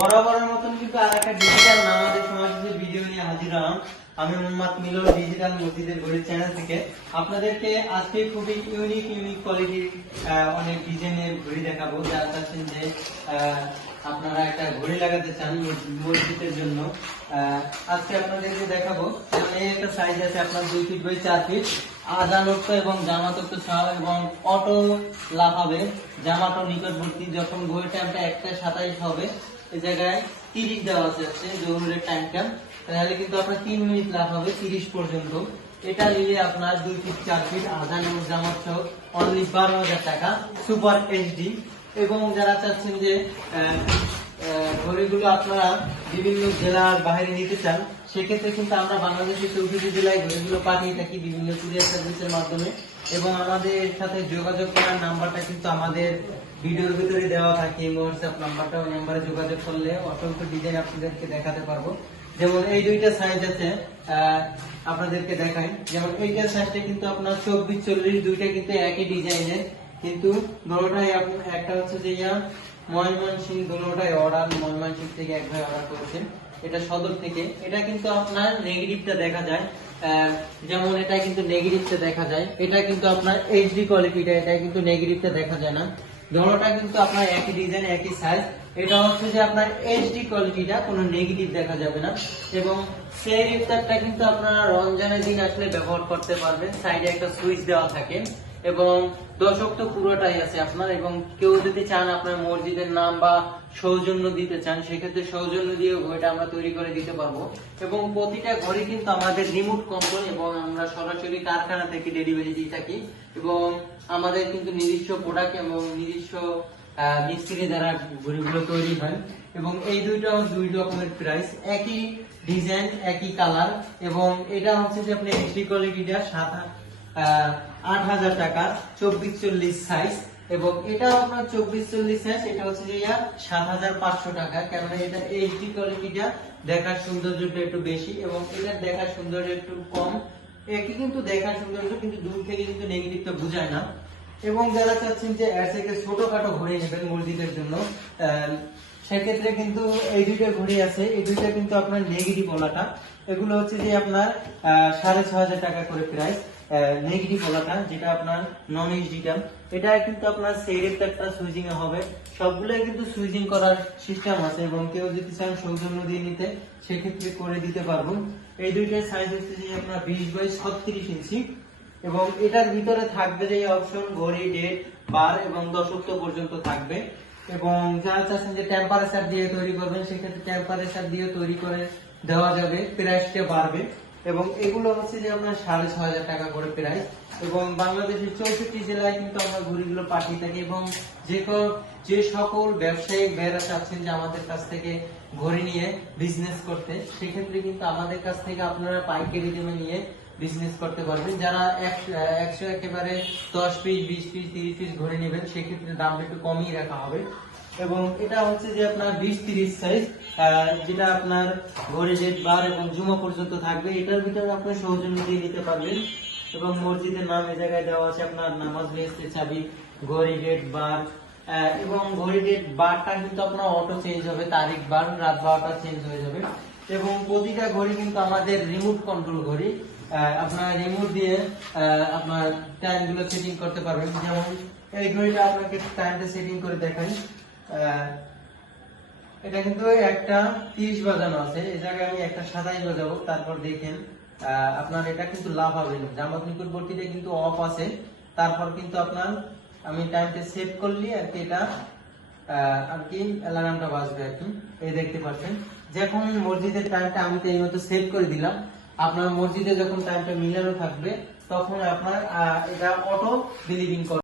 বরাবরের মতন কিন্তু আর একটা ডিজিটাল নামাজের ভিডিও নিয়ে হাজির হলাম, আমি মোহাম্মদ মিলন ডিজিটাল মসজিদের চ্যানেল থেকে। আপনাদেরকে আজকে খুবই ইউনিক ইউনিক কোয়ালিটির অনেক ডিজাইনের ঘড়ি দেখাবো। চাচ্ছেন যে আপনারা একটা ঘড়ি লাগাতে চান মসজিদের জন্য। আজকে আপনাদেরকে দেখাবো। এই একটা সাইজ আছে, আপনার দুই ফিট বাই চার ফিট আদালত এবং জামাতত্ব সহ এবং অটো লাফাবে। জামাটো নিকটবর্তী যখন ঘড়ি টাইমটা একটা সাতাইশ হবে এই জায়গায় তিরিশ তাহলে কিন্তু আপনার তিন মিনিট লাভ তিরিশ পর্যন্ত। এটা নিলে আপনার দুই ফিট চার ফিট আধান এবং জামাত অনলি বারো হাজার টাকা সুপার এবং যারা চাচ্ছেন যে ঘড়িগুলো আপনারা বিভিন্ন জেলার বাইরে নিতে চান, সেক্ষেত্রে কিন্তু আমরা বাংলাদেশের চৌষট্টি জেলায় ঘড়িগুলো পাঠিয়ে থাকি বিভিন্ন কুরিয়ার সার্ভিসের মাধ্যমে এবং আমাদের সাথে যোগাযোগ করার নাম্বারটা কিন্তু আমাদের ভিডিওর ভিতরে দেওয়া থাকে হোয়াটসঅ্যাপ নাম্বারটা, ওই নাম্বারে যোগাযোগ করলে অসংখ্য ডিজাইন আপনাদেরকে দেখাতে পারব। যেমন এই দুইটা সাইজ আছে আপনাদেরকে দেখাই। যেমন এইটার সাইজটা কিন্তু আপনার চব্বিশ, চল্লিশ, দুইটা কিন্তু একই ডিজাইনের কিন্তু আপ- একটা হচ্ছে যে ইয়া ময়মনসিং দুটোটাই অর্ডার ময়মনসিং থেকে এক ভাই অর্ডার করেছেন এটা সদর থেকে। এটা কিন্তু আপনার নেগেটিভটা দেখা যায়। যেমন এটা কিন্তু নেগেটিভটা দেখা যায়। এটা কিন্তু আপনার এইচডি কোয়ালিটিটা এটা কিন্তু নেগেটিভটা দেখা যায় না। দুটোটা কিন্তু আপনার একই ডিজাইন একই সাইজ এটা হচ্ছে যে আপনার এইচডি কোয়ালিটিটা কোনো নেগেটিভ দেখা যাবে না। এবং সেই ইফতারটা কিন্তু আপনারা রমজানের দিন আসলে ব্যবহার করতে পারবেন। সাইডে একটা সুইচ দেওয়া থাকে। এবং দশক তো পুরোটাই আছে আপনার, এবং কেউ যদি চান আপনার মসজিদের নাম বা সৌজন্য দিতে চান, সেক্ষেত্রে সৌজন্য দিয়ে ঘড়িটা আমরা তৈরি করে দিতে পারব। এবং প্রতিটা ঘড়ি কিন্তু আমাদের রিমোট কন্ট্রোল এবং আমরা সরাসরি কারখানা থেকে ডেলিভারি দিয়ে থাকি। এবং আমাদের কিন্তু নিজস্ব প্রোডাক্ট এবং নিজস্ব মিস্ত্রি দ্বারা ঘড়িগুলো তৈরি হয়। এবং এই দুইটা দুই রকমের প্রাইস একই ডিজাইন একই কালার এবং এটা হচ্ছে যে আপনি এইচডি কোয়ালিটিটা সাত আট হাজার টাকা, চব্বিশ চল্লিশ সাইজ এবং আপনার চব্বিশ চল্লিশ সাইজ এটা হচ্ছে যে সাত হাজার পাঁচশো টাকা। এটা এইচডি কোয়ালিটিটা দেখার সৌন্দর্যটা একটু বেশি, এবং দেখার সৌন্দর্য একটু কম। একই কিন্তু দেখার সৌন্দর্য, কিন্তু দূর থেকে কিন্তু নেগেটিভটা বোঝায় না। এবং যারা চাচ্ছেন যে ছোটখাটো ঘড়ি নেবেন মসজিদের জন্য সেক্ষেত্রে কিন্তু এই দুইটা ঘড়ি আছে, এই দুইটা কিন্তু আপনার নেগেটিভ ওলাটা এগুলো হচ্ছে যে আপনার সাড়ে ছ হাজার টাকা করে প্রাইস নেগেটিভ ওলাটা যেটা আপনার নন এইচডিটা এটা কিন্তু আপনার সেরের একটা সুইচিং এ হবে। সবগুলোই কিন্তু সুইচিং করার সিস্টেম আছে এবং কেউ যদি চান সৌজন্য দিয়ে নিতে, সেক্ষেত্রে করে দিতে পারব। এই দুইটার সাইজ হচ্ছে যে আপনার বিশ বাই ছত্রিশ ইঞ্চি। এবং এটার ভিতরে থাকবে যে অপশন ঘড়ি ডেট বার এবং দশত্ব পর্যন্ত থাকবে। এবং যারা চাচ্ছেন যে টেম্পারেচার দিয়ে তৈরি করবেন, সেক্ষেত্রে টেম্পারেচার দিয়ে তৈরি করে দেওয়া যাবে প্রাইসটা বাড়বে। এবং এগুলো হচ্ছে যে আপনার সাড়ে ছ হাজার টাকা করে প্রাইস এবং বাংলাদেশের চৌষট্টি জেলায় কিন্তু আমরা ঘড়িগুলো পাঠিয়ে থাকি এবং যে যে সকল ব্যবসায়িক ভাইয়েরা চাচ্ছেন যে আমাদের কাছ থেকে ঘড়ি নিয়ে বিজনেস করতে, সেক্ষেত্রে কিন্তু আমাদের কাছ থেকে আপনারা পাইকারি দামে নিয়ে বিজনেস করতে পারবেন। যারা একশো একেবারে দশ পিস বিশ পিস তিরিশ পিস ঘড়ি নেবেন, সেক্ষেত্রে দামটা একটু কমিয়ে রাখা হবে। এবং এটা হচ্ছে যে আপনার বিশ, তিরিশ সাইজ যেটা আপনার ঘড়ি ডেট বার এবং জুমা পর্যন্ত থাকবে। এটার ভিতরে আপনি সৌজন্য দিয়ে নিতে পারবেন। এবং মসজিদের নাম এ জায়গায় দেওয়া আছে আপনার নামাজ বেহেস্তের চাবি, ঘড়ি ডেট বার এবং ঘড়ি ডেট বারটা কিন্তু আপনার অটো চেঞ্জ হবে, তারিখ বার, রাত বারোটা চেঞ্জ হয়ে যাবে। এবং প্রতিটা ঘড়ি কিন্তু আমাদের রিমোট কন্ট্রোল ঘড়ি। আপনার রিমোট দিয়ে আপনার টাইমগুলো সেটিং করতে পারবেন। যেমন, এই ঘড়িটা আপনাকে টাইমটা সেটিং করে দেখাই। এটা কিন্তু একটা তিরিশ বাজানো আছে। এই জায়গায় আমি একটা সাতাইশ বাজাবো। তারপর দেখেন আপনার এটা কিন্তু লাভ হবে না। জামাত নিকটবর্তীতে কিন্তু অফ আছে। তারপর কিন্তু আপনার আমি টাইমটা সেভ করলি, আর কি এটা আর কি অ্যালার্মটা বাজবে আর কি। এই দেখতে পাচ্ছেন। যখন মসজিদের টাইমটা আমি তো এই মতো সেভ করে দিলাম। আপনার মসজিদে যখন টাইমটা মিলানো থাকবে তখন আপনার এটা অটো ডেলিভিং করবে